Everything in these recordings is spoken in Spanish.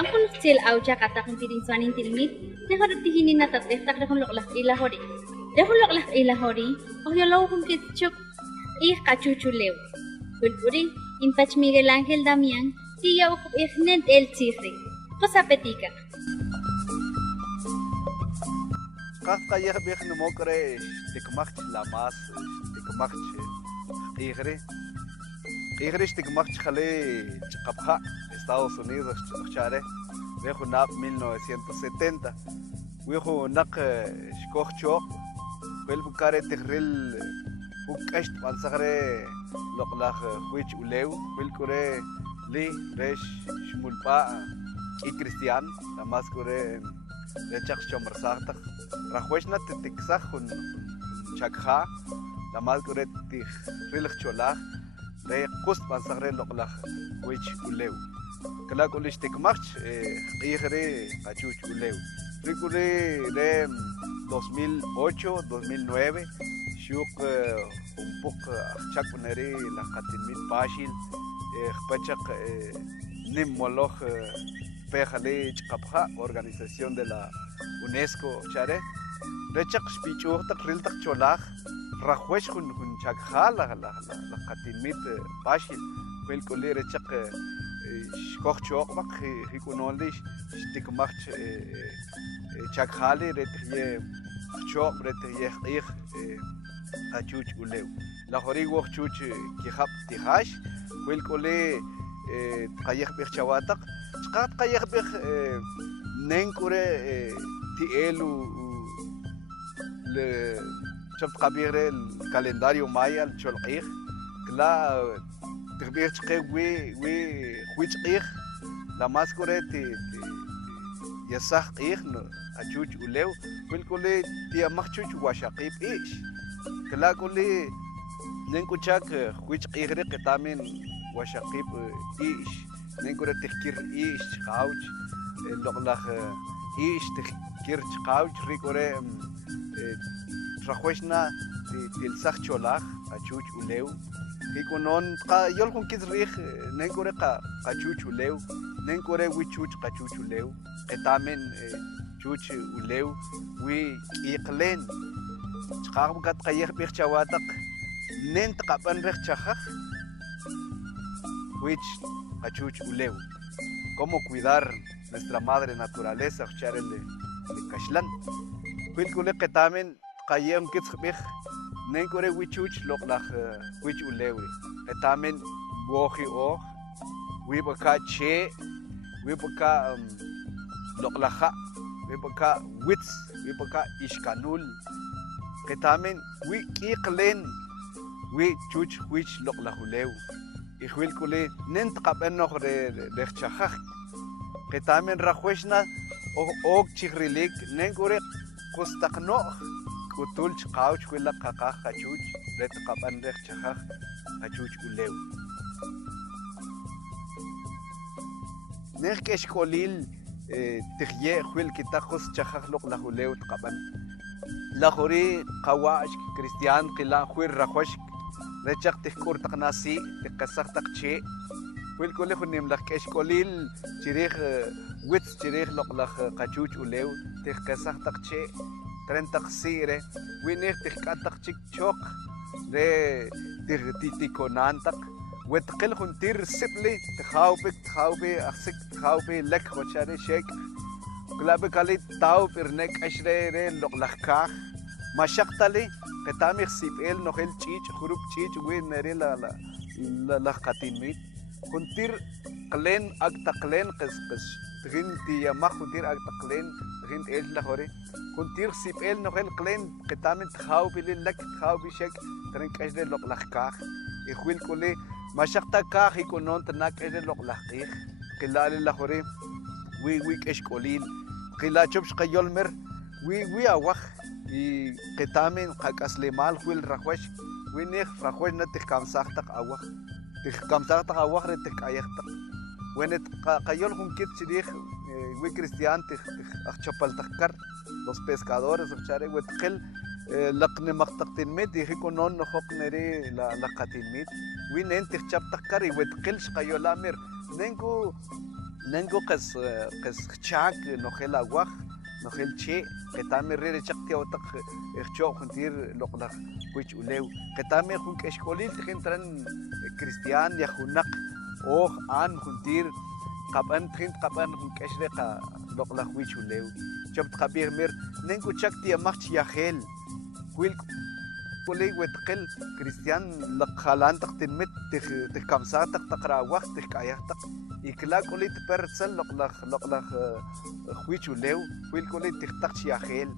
Ampun still auja kata kung tiring swanin tilmit, nehor tihinin na tateh tak dahon loklah ilahori. Dahon loklah ilahori, oh yolaw kung kitchuk kachuchulew. Pulpuri, impach Miguel Ángel Damián, tiya ukup ihnet el chifri. Cosa petica. Kafka yehbeh no mokre, tikmach la mas, tikmach tigre. Tigre tikmach jale chapja, Estados Unidos, chare. Vejo nap 1970. Vejo nak shkochcho. Vel bukare tigril bukasht pansagre loqlah huich ulew. Vel kure li resh shmulpa y cristian, la mas kure lechak chomersachtak. Rajueshna titikzaj con chakja, la más gore tigrilaj cholaj, de kust pansagre loqlaj huich ulew. Kalak ulish tikmach, qigre kachuch ulew. Rikure de 2008, 2009, shuk un poco chak puneri la katimit pashil, pachak nim moloch pejale chkapja, organización de la UNESCO, chare. Rechak spichuh tak ril tak cholaj, rajuesh hun chakja la katimit pashil, pel kole rechak shkoch chok mak hikunolish stikmach chakjali retye chok retye qih achuch ulew. La hori woch chuch kihap tihash, pel kole qayeh bih chawatak, chqat qayeh bih nenkure tielu le chap qabire el calendario maya el cholqih kla tirbir chqe wi huichqih la mascure ti yasah qih no achuch ulew pel kole ti amachchuch washaqib ish kla kole nenkuchak huichqih qitamin washaqib ish nenkure tikir ish qauch loqlah ish tikir qauch rikore rajueshna tilsaj cholaj achuch ulew hikunon qa yol kun kizrih nenkore qachuch ulew nenkore wichuch qachuch ulew qetamen chuch ulew wi iqlen chqaq kat qayeh bih chawatak nen tqapan reh chajaj wich qachuch ulew cómo cuidar nuestra madre naturaleza charel de Kashlan. Quilcule qetamen qayem kitzbih nenkore wichuch loqlah wich ulewi qetamen wohi o wibaka che wibaka loqlaha wibaka witz wibaka ishkanul qetamen wi qiqlen wi chuch wich loqlahulew ihwilkule nent qaben noch de chajaj qetamen rajueshna og chigrilik nenkore kustaqno kutul chqauch wila qaqaj qachuch ret qaban rech chajaj qachuch ulew nek eskolil tijye khwil kitajos chajaj loq la ulew qaban la jori qawash cristian qila khwir rajuesh rechaq tijkur taqnasi tiqasaq taqche wil kole khunim la eskolil chirij witz chirij loqlaj qachuch ulew tiqasaq taqche 30 sire winig tiqataq chik choq re tirtitikonantaq wetqil juntir sibli tjawbe asik tjawbe lek khochare shek klabe kali taw pirnek ashre re loqlaj kaj mashaqtali qetami sibel nohel chich khurup chich win nere la qatinmit juntir qlen aqtaqlen qisqis trinti yamaj juntir aqtaqlen trin el la hore juntir sibel nohel qlen qetami tjawbe lek tjawbe shek trin ashre loqlaj kaj ikhwil kule mashaqta kaj ikonon tanak ashre loqlaj qij qilali la hore wi keshkolil qila chobsh qayolmer wi awaj y qetamen qak'aslimal wil rajuex winej rajuex na tijkamsajtaq awaj tijkamsajtaq awaj re tijk'ayajtaq wenet qayol jun kit chirij wi cristian tij ajchapaltaj kar los pescadores chare wetqil لقن مقتقتين يخيكونون نخوق نري لقاتين وين انت خشبتك كاري وتقلش قيولامر ننجو قس خشاك نخيل أواخ نخيل شيء قتامي ريري شقتي وتق اخشو خنتير لقلق كويش وليو قتامي خنك اشكوليل تخين ترن كريستيان يخونق اوخ ان خنتير قبان تخين قبان خنك اشرق لقلق كويش وليو شبت قبير مير ننجو شقتي مخش يخيل ويل كولي وتقل كريستيان لقالان تقتن مت تخ كمسا تقرا وقت تخ اياتك يكلا كولي تبرتسل لقلق خويش وليو ويل كولي تختقش يا خيل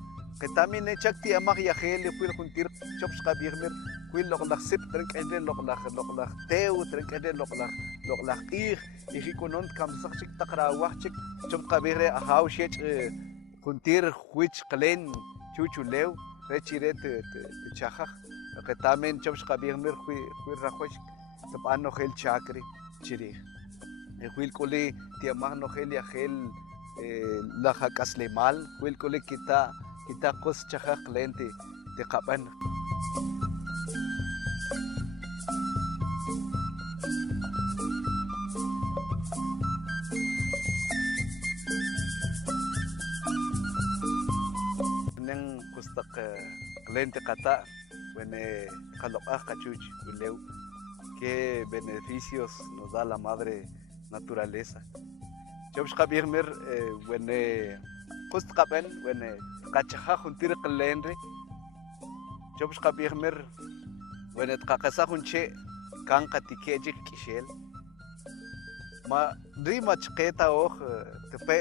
قتامي نشكتي امغ يا خيل ويل كنتير شوبش قبير مير ويل لقلق سب ترنك ادل لقلق تيو ترنك ادل لقلق يخي كونون كمسا تقرا وقت شوب قبير هاو شيت كنتير خويش قلين چوچو ليو ريتشيريت تشاخخ قتامين شوبش قبير مير خوي راخوش تبانو خيل شاكري تشريخ خويل كولي تيامه نو خيل يا خيل لخا كاسليمال خويل كولي كتا قص شخخ لينتي تقابن نن قصتك لينتي قتا وene caloqa cachuch uleu qué beneficios nos da la madre naturaleza. Chobsh qabir mir wene qust qaben wene qachaha juntir qlenri. Chobsh qabir mir wene tqaqasa junche kan qatikeji kishel. Ma rima chqeta oj tepe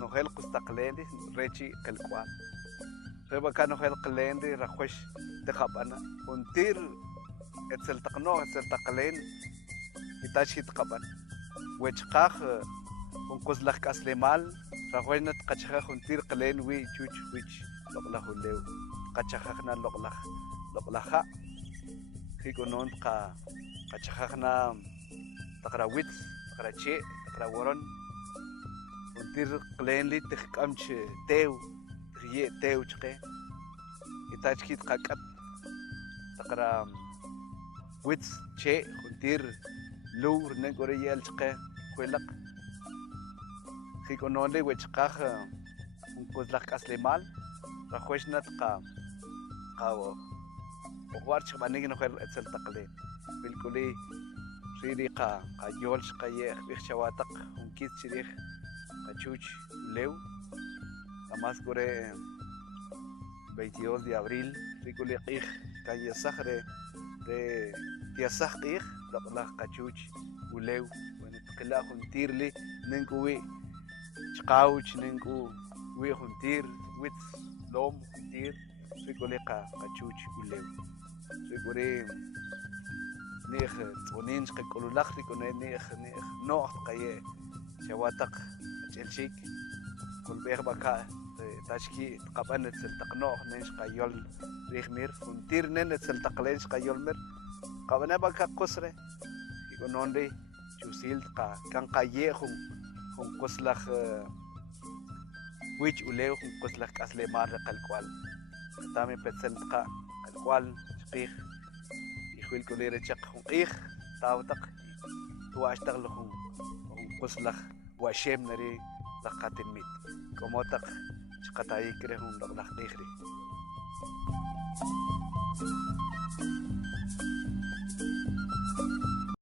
nogel qustaqlendi rechi qalqwal. Reba kan nogel qlendi rakhwesh tqabana juntir etzel taqno etzel taqlen itachit qaban wechqaj unqoslaj kaslemal rajuena tqachaj juntir qlen wi chuch wich loqlaj ulew qachajna loqlaja hikonon qachajna taqrawit taqrache taqraworon juntir qlen li tqamch tew rie tew chqe itachkit qaqat taqra wits che juntir lur negore yelchqe kwelaq hikonole wechqaj un kozlaq aslemal rajueshnat qawo warch banig no khel etzel taqle bilkuli riri qayolch qaye bixchawataq un kit chirij qachuch lew amas gore 22 de abril rikuli qij calle Sagre de tiasaj qij laqlaj qachuch ulew wen tqila juntirli ninku wi chqawch ninku wi juntir wit lom juntir rikuli qachuch ulew rikuri nij tsonin qkululaj rikune nij no'j qaye chawataq chelchik kulbej baka tashki qaban etzel taqno'j nench qayol rijmir juntir nen etzel taqlench qayol mir qabana baka qusre igononde chusil kan qaye jun qoslaj wich ulew jun qoslaj qaslemar qalkwal tami petzel qa qalkwal chqij ikhwil kulere chaq jun qij tawtaq tuashtaq jun qoslaj washem nari laqatin mit komotaq chqatay kire jun laqlaj qijri